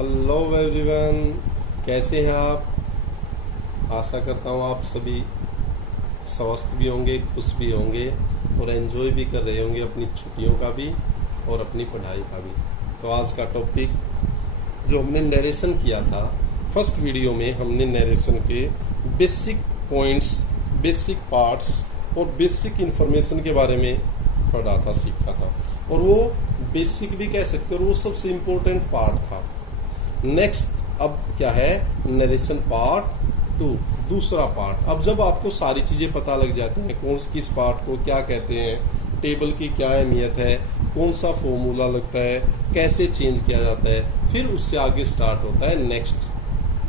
Hello everyone, कैसे हैं आप। आशा करता हूँ आप सभी स्वस्थ भी होंगे, खुश भी होंगे और एंजॉय भी कर रहे होंगे अपनी छुट्टियों का भी और अपनी पढ़ाई का भी। तो आज का टॉपिक जो हमने नरेशन किया था, फर्स्ट वीडियो में हमने नरेशन के बेसिक पॉइंट्स, बेसिक पार्ट्स और बेसिक इन्फॉर्मेशन के बारे में पढ़ा था, सीखा था। और वो बेसिक भी कह सकते हो, वो सबसे इम्पोर्टेंट पार्ट था। नेक्स्ट अब क्या है, नरेशन पार्ट 2, दूसरा पार्ट। अब जब आपको सारी चीज़ें पता लग जाती हैं, कौन किस पार्ट को क्या कहते हैं, टेबल की क्या अहमियत है, कौन सा फॉर्मूला लगता है, कैसे चेंज किया जाता है, फिर उससे आगे स्टार्ट होता है नेक्स्ट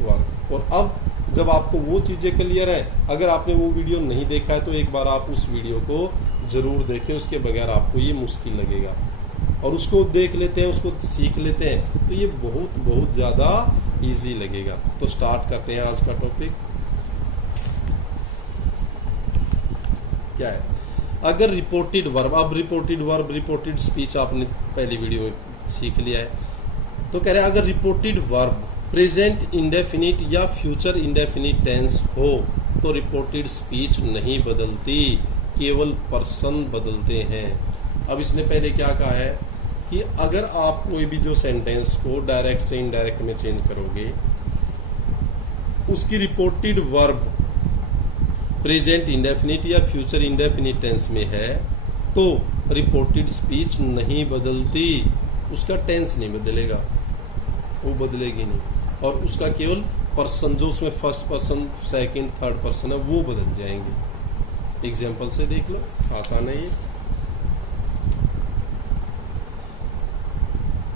वर्क। और अब जब आपको वो चीज़ें क्लियर है, अगर आपने वो वीडियो नहीं देखा है तो एक बार आप उस वीडियो को ज़रूर देखें, उसके बगैर आपको ये मुश्किल लगेगा। और उसको देख लेते हैं, उसको सीख लेते हैं तो ये बहुत बहुत ज़्यादा इजी लगेगा। तो स्टार्ट करते हैं आज का टॉपिक। क्या है, अगर रिपोर्टेड वर्ब, अब रिपोर्टेड वर्ब, रिपोर्टेड स्पीच आपने पहली वीडियो में सीख लिया है। तो कह रहे हैं अगर रिपोर्टेड वर्ब प्रेजेंट इंडेफिनिट या फ्यूचर इंडेफिनिट टेंस हो तो रिपोर्टेड स्पीच नहीं बदलती, केवल पर्सन बदलते हैं। अब इसने पहले क्या कहा है कि अगर आप कोई भी जो सेंटेंस को डायरेक्ट से इनडायरेक्ट में चेंज करोगे, उसकी रिपोर्टेड वर्ब प्रेजेंट इंडेफिनिट या फ्यूचर इंडेफिनिट टेंस में है तो रिपोर्टेड स्पीच नहीं बदलती, उसका टेंस नहीं बदलेगा, वो बदलेगी नहीं। और उसका केवल पर्सन, जो उसमें first person, second, third person है, वो बदल जाएंगे। एग्जाम्पल से देख लो, आसान है ये।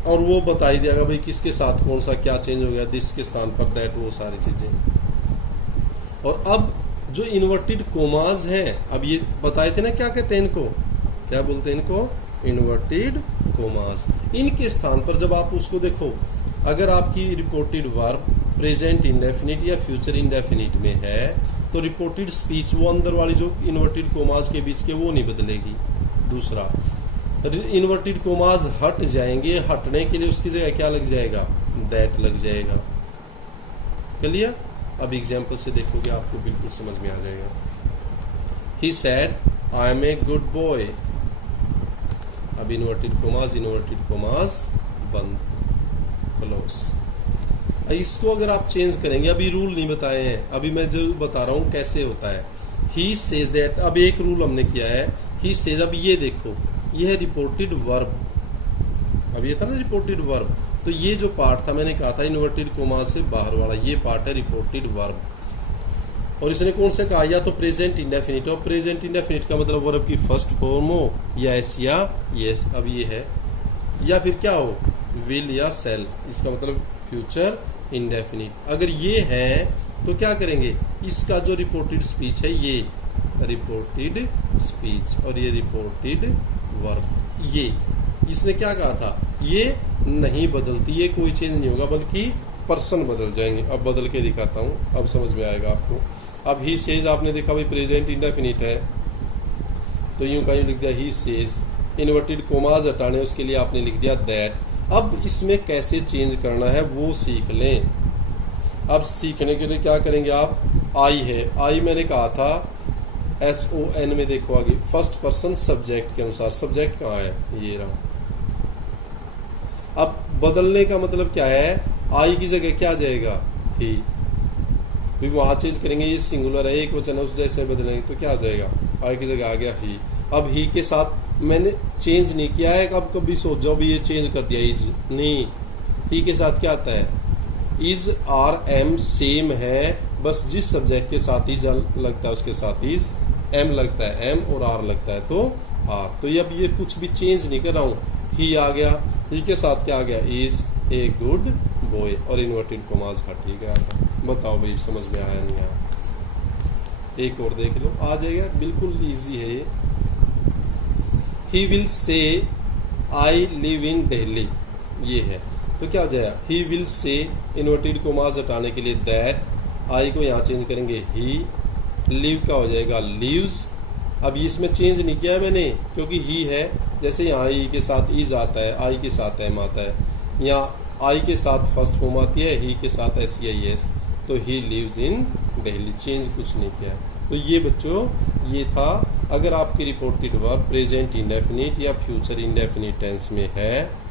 और वो बता ही देगा भाई किसके साथ कौन सा क्या चेंज हो गया, दिस के स्थान पर दैट, वो सारी चीजें। और अब जो इन्वर्टेड कोमाज हैं, अब ये बताए थे ना क्या कहते हैं इनको, क्या बोलते हैं इनको, इन्वर्टेड कोमाज। इनके स्थान पर जब आप उसको देखो, अगर आपकी रिपोर्टेड वर्ब प्रेजेंट इंडेफिनिट या फ्यूचर इंडेफिनिट में है तो रिपोर्टेड स्पीच, वो अंदर वाली जो इन्वर्टेड कोमाज के बीच के, वो नहीं बदलेगी। दूसरा, इन्वर्टेड कोमाज हट जाएंगे, हटने के लिए उसकी जगह क्या लग जाएगा, दैट लग जाएगा। क्लियर। अब एग्जाम्पल से देखोगे आपको बिल्कुल समझ में आ जाएगा। He said I am a good boy. अब इन्वर्टेड कोमाज बंद, क्लोज। इसको अगर आप चेंज करेंगे, अभी रूल नहीं बताए हैं, अभी मैं जो बता रहा हूं कैसे होता है। ही सेज दैट, अब एक रूल हमने किया है, ही सेज। अब ये देखो, ये है रिपोर्टेड वर्ब, अब ये था ना रिपोर्टेड वर्ब, तो ये जो पार्ट था मैंने कहा था इन्वर्टेड कोमा से बाहर वाला, ये पार्ट है रिपोर्टेड वर्ब। और इसने कौन से कहा, या तो प्रेजेंट इंडेफिनिट, और प्रेजेंट इंडेफिनिट का मतलब वर्ब की फर्स्ट फॉर्म हो, या एस या यस, अब ये है, या फिर क्या हो, विल या सेल, इसका मतलब फ्यूचर इंडेफिनिट। अगर ये है तो क्या करेंगे, इसका जो रिपोर्टेड स्पीच है ये रिपोर्टेड स्पीच, और ये रिपोर्टेड वर्ब, ये इसने क्या कहा था, ये नहीं बदलती, ये कोई चेंज नहीं होगा, बल्कि पर्सन बदल जाएंगे। अब बदल के दिखाता हूँ, अब समझ में आएगा आपको। अब ही सेज आपने देखा भाई प्रेजेंट इंडेफिनिट है, तो यूं का यूं लिख दिया ही सेज, इन्वर्टेड कोमाज हटाने उसके लिए आपने लिख दिया दैट। अब इसमें कैसे चेंज करना है वो सीख लें। अब सीखने के लिए क्या करेंगे आप, आई है, आई मैंने कहा था SON में, देखो आगे फर्स्ट पर्सन सब्जेक्ट के अनुसार, सब्जेक्ट कहाँ है, ये रहा। अब बदलने का मतलब क्या है, आई की जगह क्या जाएगा, ही। भी वहां चेंज करेंगे, ये सिंगुलर है, एक वचन है, उस जैसे बदलेंगे तो क्या आ जाएगा, आई की जगह आ गया ही। अब ही के साथ मैंने चेंज नहीं किया है, अब कभी सोच जाओ भी ये चेंज कर दिया, इज नहीं, ही के साथ क्या आता है, इज आर एम सेम है, बस जिस सब्जेक्ट के साथ इज लगता है उसके साथ इज, एम लगता है एम, और आर लगता है तो आर। तो अब ये कुछ भी चेंज नहीं कर रहा हूँ, ही आ गया, ही के साथ क्या आ गया, इज ए गुड बॉय, और इन्वर्टेड कोमाज हट ही गया था। बताओ भाई समझ में आया नहीं आया, एक और देख लो, आ जाएगा, बिल्कुल इजी है ये। He will say I live in Delhi, ये है, तो क्या हो जाएगा, he will say, inverted commas हटाने के लिए दैट, आई को यहाँ चेंज करेंगे ही, लिव का हो जाएगा लिव्स। अब इसमें चेंज नहीं किया है मैंने, क्योंकि ही है, जैसे यहाँ ई के साथ ईज आता है, आई के साथ एम आता है, यहाँ आई के साथ फर्स्ट फॉर्म आती है, ही के साथ SEIS, तो he lives in Delhi, change कुछ नहीं किया। तो ये बच्चों ये था, अगर आपकी रिपोर्टेड वर्ब प्रेजेंट इंडेफिनिट या फ्यूचर इंडेफिनिट टेंस में है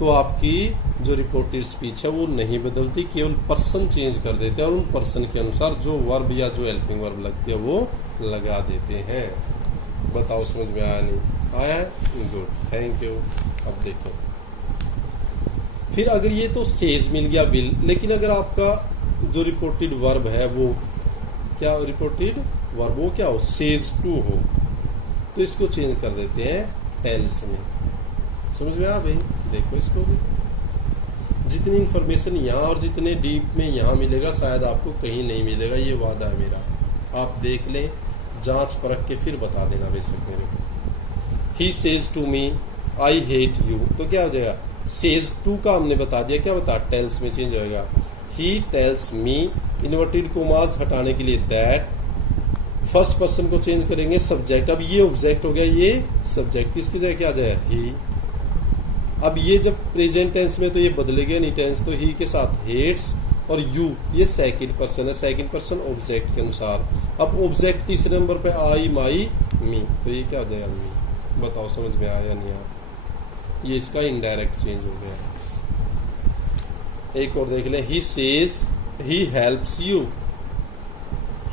तो आपकी जो रिपोर्टेड स्पीच है वो नहीं बदलती, केवल पर्सन चेंज कर देते हैं और उन पर्सन के अनुसार जो वर्ब या जो हेल्पिंग वर्ब लगती है वो लगा देते हैं। बताओ समझ में आया नहीं आया? Good, thank you. अब देखें फिर, अगर ये तो सेज मिल गया विल, लेकिन अगर आपका जो रिपोर्टेड वर्ब है वो क्या, रिपोर्टेड वर्ब वो क्या हो, सेज टू हो, तो इसको चेंज कर देते हैं टेल्स में। समझ में आ भाई? देखो इसको भी, जितनी इंफॉर्मेशन यहाँ और जितने डीप में यहाँ मिलेगा शायद आपको कहीं नहीं मिलेगा, ये वादा है मेरा। आप देख लें, जांच परख के फिर बता देना बेशक मेरे को। He says to me I hate you, तो क्या हो जाएगा, सेज टू का हमने बता दिया, क्या बता, टेल्स में चेंज होएगा। He tells me, inverted commas हटाने के लिए दैट, फर्स्ट पर्सन को चेंज करेंगे सब्जेक्ट, अब ये ऑब्जेक्ट हो गया, ये सब्जेक्ट, किसकी जगह क्या आ जाएगा, ही। अब ये जब प्रेजेंट टेंस में तो ये बदलेगा नहीं टेंस, तो ही के साथ हेट्स, और यू ये सेकंड पर्सन है, सेकंड पर्सन ऑब्जेक्ट के अनुसार। अब ऑब्जेक्ट तीसरे नंबर पे आई माई मी, तो ये क्या हो जाएगा, मी। बताओ समझ में आया या नहीं आया? ये इसका इनडायरेक्ट चेंज हो गया। एक और देख लें, he says he helps you,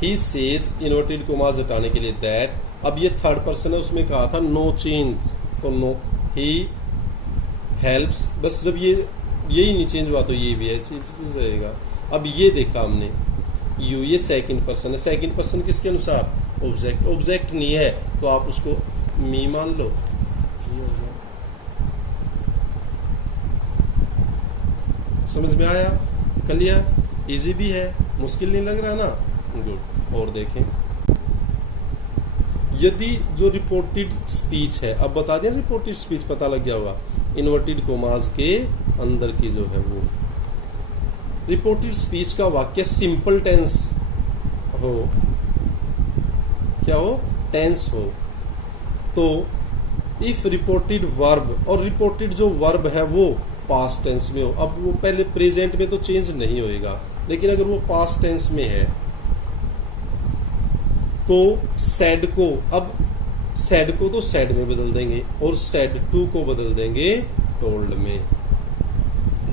he says inverted commas हटाने के लिए दैट, अब ये थर्ड पर्सन है, उसमें कहा था नो चेंज, तो नो, ही हेल्प्स, बस जब ये यही नहीं चेंज हुआ तो ये भी ऐसे चीज रहेगा। अब ये देखा हमने, यू ये सेकंड पर्सन है, सेकंड पर्सन किसके अनुसार, ऑब्जेक्ट, ऑब्जेक्ट नहीं है तो आप उसको मी मान लो। समझ में आया? क्लियर? इजी भी है, मुश्किल नहीं लग रहा ना? गुड। और देखें, यदि जो रिपोर्टेड स्पीच है, अब बता दिया रिपोर्टेड स्पीच पता लग गया होगा, इन्वर्टेड कोमास के अंदर की जो है वो रिपोर्टेड स्पीच का वाक्य सिंपल टेंस हो, क्या हो, टेंस हो, तो इफ रिपोर्टेड वर्ब, और रिपोर्टेड जो वर्ब है वो पास्ट टेंस में हो, अब वो पहले प्रेजेंट में तो चेंज नहीं होएगा, लेकिन अगर वो पास्ट टेंस में है तो सेड को, अब सेड को तो सेड में बदल देंगे और सेड टू को बदल देंगे टोल्ड में।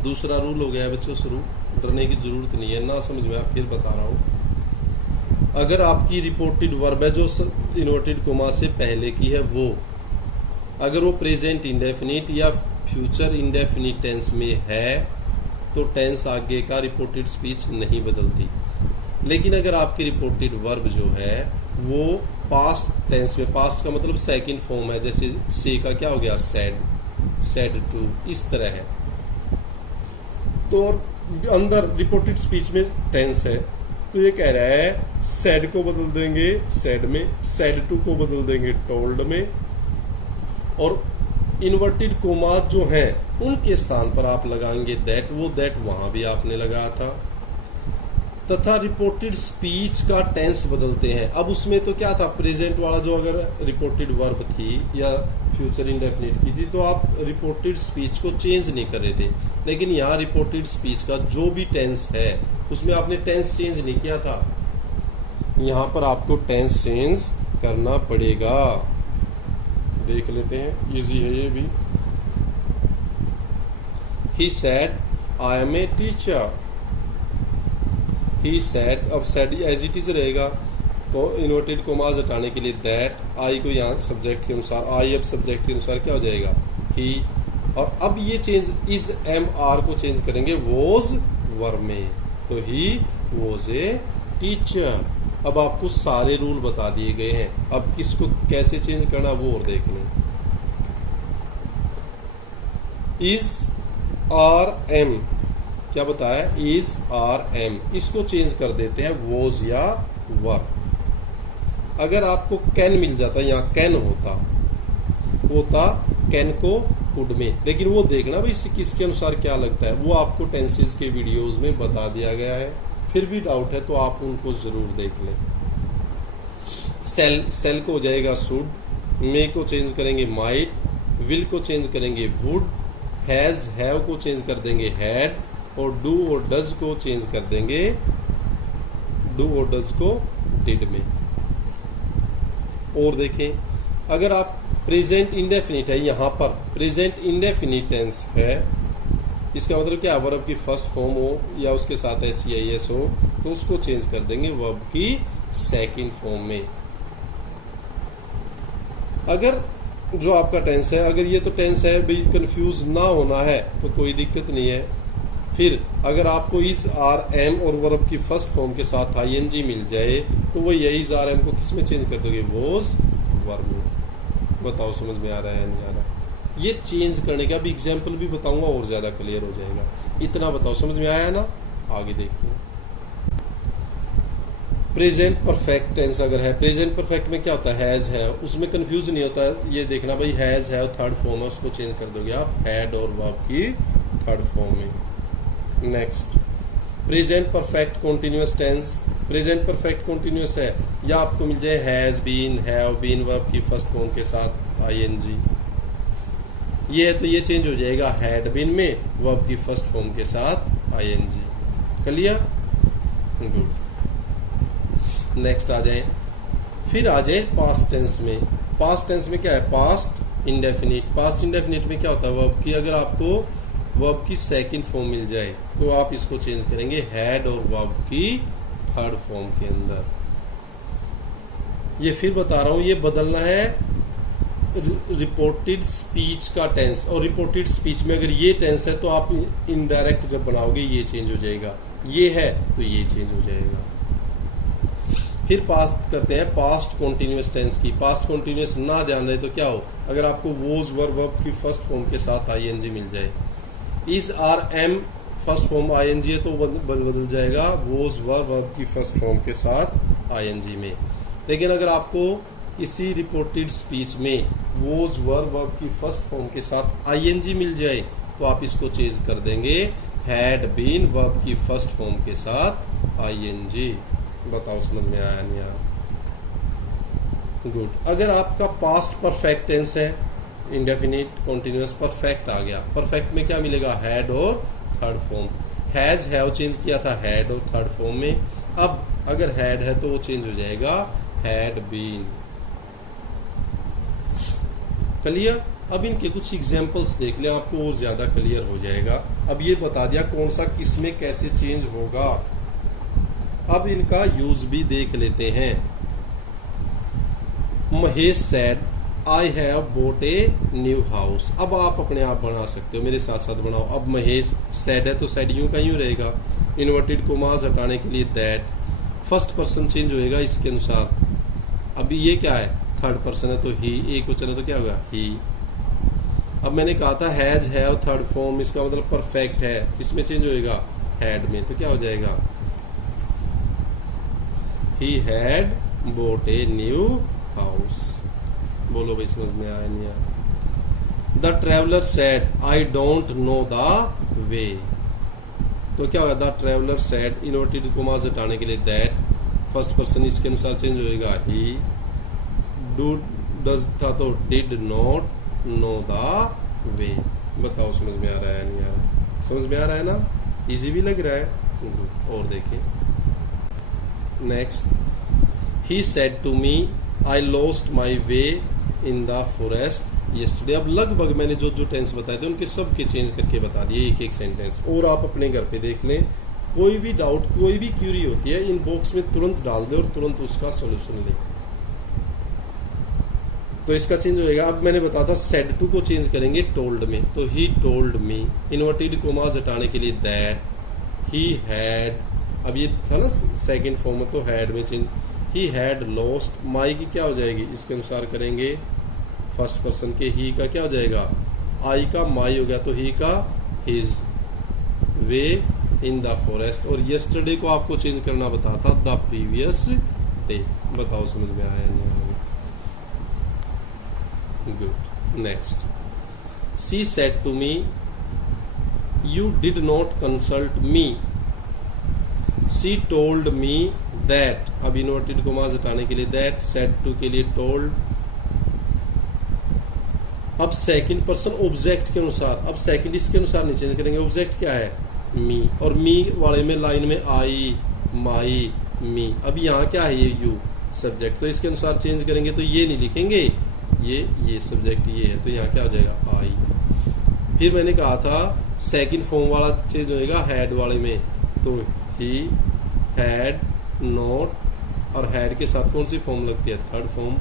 दूसरा रूल हो गया है बच्चों शुरू, डरने की जरूरत नहीं है, ना समझ में आप फिर बता रहा हूं। अगर आपकी रिपोर्टेड वर्ब है जो इन्वर्टेड कोमा से पहले की है वो, अगर वो प्रेजेंट इंडेफिनिट या फ्यूचर इंडेफिनिट टेंस में है तो टेंस आगे का रिपोर्टेड स्पीच नहीं बदलती। लेकिन अगर आपकी रिपोर्टेड वर्ब जो है वो पास्ट टेंस में, पास्ट का मतलब सेकंड फॉर्म है, जैसे से का क्या हो गया, सेड, सेड टू, इस तरह है, तो अंदर रिपोर्टेड स्पीच में टेंस है, तो ये कह रहा है सेड को बदल देंगे सेड में, सेड टू को बदल देंगे टोल्ड में, और इन्वर्टेड कोमा जो हैं उनके स्थान पर आप लगाएंगे दैट, वो दैट वहां भी आपने लगाया था। तथा रिपोर्टेड स्पीच का टेंस बदलते हैं। अब उसमें तो क्या था, प्रेजेंट वाला जो अगर रिपोर्टेड वर्ब थी या फ्यूचर इंडेफिनिट की थी तो आप रिपोर्टेड स्पीच को चेंज नहीं कर रहे थे, लेकिन यहाँ रिपोर्टेड स्पीच का जो भी टेंस है उसमें आपने टेंस चेंज नहीं किया था, यहाँ पर आपको टेंस चेंज करना पड़ेगा। देख लेते हैं, इजी है ये भी। He said I am a teacher, he said, अब सेड एज इट इज रहेगा तो इन्वर्टेड कोमास हटाने के लिए दैट, आई को यहाँ सब्जेक्ट के अनुसार, आई अब सब्जेक्ट के अनुसार क्या हो जाएगा, ही, और अब ये चेंज इस एम आर को चेंज करेंगे वॉज वर्ब में, तो ही वॉज ए टीचर। अब आपको सारे रूल बता दिए गए हैं, अब किसको कैसे चेंज करना वो और देख लें। इज आर एम क्या बताया, इज आर एम, इसको चेंज कर देते हैं वॉज या वर। अगर आपको कैन मिल जाता, यहाँ कैन होता कैन को कुड में, लेकिन वो देखना भाई किसके अनुसार क्या लगता है, वो आपको टेंसेज के वीडियोस में बता दिया गया है। फिर भी डाउट है तो आप उनको जरूर देख लें। सेल, सेल को हो जाएगा शुड, मे को चेंज करेंगे माइट, विल को चेंज करेंगे वुड, हैज हैव को चेंज कर देंगे हैड, और डू और डज को चेंज कर देंगे, डू और डज को डिड में। और देखें, अगर आप प्रेजेंट इंडेफिनिट है, यहां पर प्रेजेंट इंडेफिनिट टेंस है, इसका मतलब क्या, वर्ब की फर्स्ट फॉर्म हो या उसके साथ SEIS हो, तो उसको चेंज कर देंगे वर्ब की सेकंड फॉर्म में। अगर जो आपका टेंस है, अगर ये तो टेंस है भाई, कंफ्यूज ना होना है तो कोई दिक्कत नहीं है। फिर अगर आपको इस RM और वर्ब की फर्स्ट फॉर्म के साथ ING मिल जाए तो वो यही RM को किस में चेंज कर दोगे, वॉज वर्ब में। बताओ समझ में आ रहा है नहीं आ रहा? ये चेंज करने का भी एग्जाम्पल भी बताऊंगा और ज्यादा क्लियर हो जाएगा। इतना बताओ समझ में आया ना? आगे देखते हैं। प्रेजेंट परफेक्ट टेंस अगर है, प्रेजेंट परफेक्ट में क्या होता है, हैज है, उसमें कंफ्यूज नहीं होता है। ये देखना भाई, हैज है थर्ड फॉर्म है, उसको चेंज कर दोगे आप हैड और वर्ब की थर्ड फॉर्म में। Next, present perfect continuous tense. Present perfect continuous है, या आपको मिल जाए has been, have been verb की फर्स्ट फॉर्म के साथ ING। ये है तो ये चेंज हो जाएगा हैड बीन में वर्ब की फर्स्ट फॉर्म के साथ ING। क्लियर? गुड। नेक्स्ट आ जाए, फिर आ जाए पास्ट टेंस में। पास्ट टेंस में क्या है, पास्ट इंडेफिनिट। पास्ट इंडेफिनिट में क्या होता है, वर्ब की अगर आपको वर्ब की सेकंड फॉर्म मिल जाए तो आप इसको चेंज करेंगे हैड और वर्ब की थर्ड फॉर्म के अंदर। ये फिर बता रहा हूं, ये बदलना है रिपोर्टेड स्पीच का टेंस, और रिपोर्टेड स्पीच में अगर ये टेंस है तो आप इनडायरेक्ट जब बनाओगे ये चेंज हो जाएगा, ये है तो ये चेंज हो जाएगा। फिर पास्ट करते हैं पास्ट कॉन्टिन्यूअस टेंस की। पास्ट कॉन्टिन्यूअस ना ध्यान रहे तो क्या हो, अगर आपको वोज वर्ब की फर्स्ट फॉर्म के साथ ING मिल जाए, इस RM फर्स्ट फॉर्म ING है तो बदल जाएगा वोज वर्ब की फर्स्ट फॉर्म के साथ ING में। लेकिन अगर आपको इसी रिपोर्टेड स्पीच में वोज वर्ब की फर्स्ट फॉर्म के साथ ING मिल जाए तो आप इसको चेंज कर देंगे हैड बीन वर्ब की फर्स्ट फॉर्म के साथ ING। बताओ समझ में आया नहीं आया? गुड। अगर आपका पास्ट परफेक्ट टेंस है, इंडेफिनिट कॉन्टिन्यूअस परफेक्ट आ गया, परफेक्ट में क्या मिलेगा, हैड और third form. Has have change किया था हैड और थर्ड फॉर्म में, अब अगर हैड है तो वो चेंज हो जाएगा हैड बीन। क्लियर? अब इनके कुछ एग्जांपल्स देख लें, आपको वो ज्यादा क्लियर हो जाएगा। अब ये बता दिया कौन सा किस में कैसे चेंज होगा। अब इनका यूज भी देख लेते हैं। Mahesh said I have boat a new house. अब आप अपने आप बना सकते हो, मेरे साथ साथ बनाओ। अब महेश सेड है तो सेड यूं का यूं रहेगा, इन्वर्टेड कोमास हटाने के लिए दैट, फर्स्ट पर्सन चेंज होएगा इसके अनुसार। अभी ये क्या है, थर्ड पर्सन है तो ही, एक क्वेश्चन है तो क्या होगा ही। अब मैंने कहा था हैज हैव थर्ड फॉर्म, इसका मतलब परफेक्ट है, किसमें चेंज होएगा, हैड में, तो क्या हो जाएगा he had boat a new house. बोलो भाई समझ में आया नहीं आया? The traveller said I don't know the way, तो क्या होगा, the traveller said, inverted commas हटाने के लिए दैट, फर्स्ट पर्सन इसके अनुसार चेंज होएगा ही। डू डज था तो did not know the way. बताओ समझ में आ रहा है नहीं आ रहा? समझ में आ रहा है ना? इजी भी लग रहा है। और देखें next, he said to me I lost my way in the forest yesterday. अब लगभग मैंने जो जो टेंस बताए थे उनके सब के चेंज करके बता दिए एक एक सेंटेंस, और आप अपने घर पे देख लें। कोई भी डाउट, कोई भी क्यूरी होती है, इन बॉक्स में तुरंत डाल दे और तुरंत उसका सॉल्यूशन ले। तो इसका चेंज होएगा। अब मैंने बताया था सेड टू को चेंज करेंगे टोल्ड में, तो he told me, inverted commas हटाने के लिए दैट, ही हैड, अब ये था ना सेकंड फॉर्म तो हैड में चेंज, ही हैड लॉस्ट। माई की क्या हो जाएगी, इसके अनुसार करेंगे फर्स्ट पर्सन के, ही का क्या हो जाएगा, आई का माई हो गया तो ही का his, way in the forest. और यस्टरडे को आपको चेंज करना बताया था द प्रीवियस डे। बताओ समझ में आया नहीं आया? Good. Next, she said to me you did not consult me, she told me that, अब इन्वर्टेड कोमास हटाने के लिए दैट, सेड टू के लिए टोल्ड, अब सेकंड पर्सन ऑब्जेक्ट के अनुसार, अब सेकंड इसके अनुसार नहीं चेंज करेंगे, ऑब्जेक्ट क्या है मी, और मी वाले में लाइन में आई माई मी। अब यहाँ क्या है ये यू सब्जेक्ट, तो इसके अनुसार चेंज करेंगे तो ये नहीं लिखेंगे, ये सब्जेक्ट ये है, तो यहाँ क्या हो जाएगा आई। फिर मैंने कहा था सेकंड फॉर्म वाला चेंज होएगा हेड वाले में, तो ही हैड नॉट, और हेड के साथ कौन सी फॉर्म लगती है थर्ड फॉर्म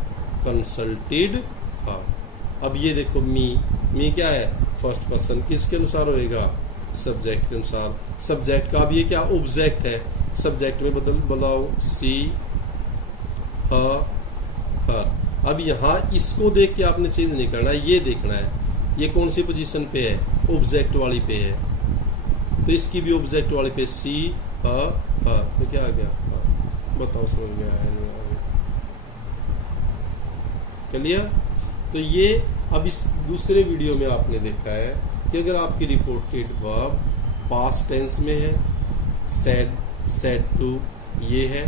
कंसल्टेड हर। अब ये देखो मी क्या है फर्स्ट पर्सन, किसके अनुसार होएगा सब्जेक्ट के अनुसार, सब्जेक्ट का अब ये क्या ऑब्जेक्ट है, सब्जेक्ट में बदलाओ सी हर। अब यहाँ इसको देख के आपने चेंज नहीं करना है, ये देखना है ये कौन सी पोजीशन पे है, ऑब्जेक्ट वाली पे है, तो इसकी भी ऑब्जेक्ट वाली पे सी हर, तो क्या आ गया बताओ समझ में आया नहीं आया क्लियर। तो ये अब इस दूसरे वीडियो में आपने देखा है कि अगर आपकी रिपोर्टेड वर्ब पास्ट टेंस में है, सेड टू ये है,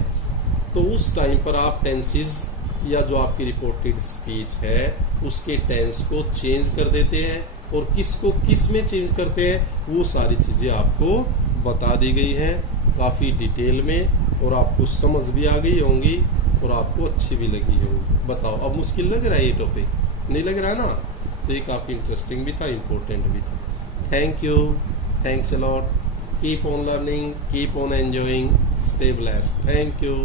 तो उस टाइम पर आप टेंसेस या जो आपकी रिपोर्टेड स्पीच है उसके टेंस को चेंज कर देते हैं, और किसको किस में चेंज करते हैं वो सारी चीज़ें आपको बता दी गई हैं काफ़ी डिटेल में, और आपको समझ भी आ गई होंगी और आपको अच्छी भी लगी होगी। बताओ अब मुश्किल लग रहा है ये टॉपिक, नहीं लग रहा है ना, तो ये काफ़ी इंटरेस्टिंग भी था, इम्पोर्टेंट भी था। Thank you, thanks a lot, keep on learning, keep on enjoying, stay blessed, thank you.